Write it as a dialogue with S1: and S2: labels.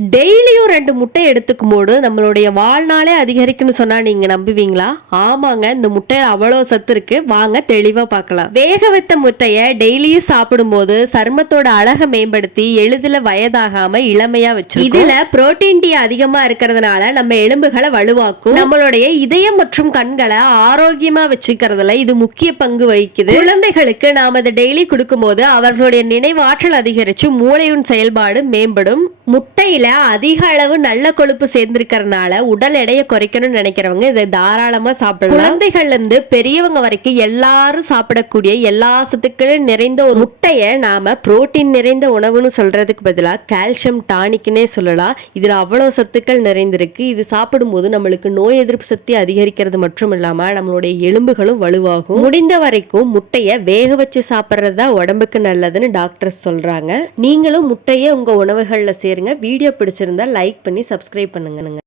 S1: டெய்லியும் ரெண்டு முட்டை எடுத்துக்கும் போது நம்மளுடைய வாழ்நாளே அதிகரிக்கும்னு சொன்னா நீங்க நம்புவீங்களா? ஆமாங்க இந்த முட்டையில அவ்வளோ சத்து இருக்கு. வாங்க தெளிவா பார்க்கலாம். வேக வைத்த முட்டையை டெய்லியும் சாப்பிடும்போது சருமத்தோட அழகை மேம்படுத்தி எளிதில் வயதாகாம இளமையா வச்சு இதுல புரோட்டீன் டி அதிகமா இருக்கிறதுனால நம்ம எலும்புகளை வலுவாக்கும். நம்மளுடைய இதயம் மற்றும் கண்களை ஆரோக்கியமா வச்சுக்கிறதுல இது முக்கிய பங்கு வகிக்குது. குழந்தைகளுக்கு நாம இதை டெய்லி கொடுக்கும்போது அவர்களுடைய நினைவாற்றல் அதிகரிச்சு மூளையின் செயல்பாடு மேம்படும். முட்டையில அதிக அளவு நல்ல கொழுப்பு சேர்ந்திருக்கிறதுனால உடல் எடையை குறைக்கணும்னு நினைக்கிறவங்க இதை தாராளமா சாப்பிடலாம். குழந்தைகள்ல இருந்து பெரியவங்க வரைக்கும் எல்லாரும் சாப்பிடக்கூடிய எல்லா சத்துக்களும் நிறைந்த ஒரு முட்டையை நாம புரோட்டீன் நிறைந்த உணவுன்னு சொல்றதுக்கு பதிலா கால்சியம் டானிக்னே சொல்லலாம். இதுல அவ்வளவு சத்துக்கள் நிறைந்திருக்கு. இது சாப்பிடும்போது நம்மளுக்கு நோய் எதிர்ப்பு சக்தி அதிகரிக்கிறது மட்டும் இல்லாம நம்மளுடைய எலும்புகளும் வலுவாகும். முடிந்த வரைக்கும் முட்டையை வேக வச்சு சாப்பிட்றது தான் உடம்புக்கு நல்லதுன்னு டாக்டர்ஸ் சொல்றாங்க. நீங்களும் முட்டையை உங்க உணவுகள்ல சேருங்க. வீடியோ பிடிச்சிருந்தா லைக் பண்ணி சப்ஸ்கிரைப் பண்ணுங்க.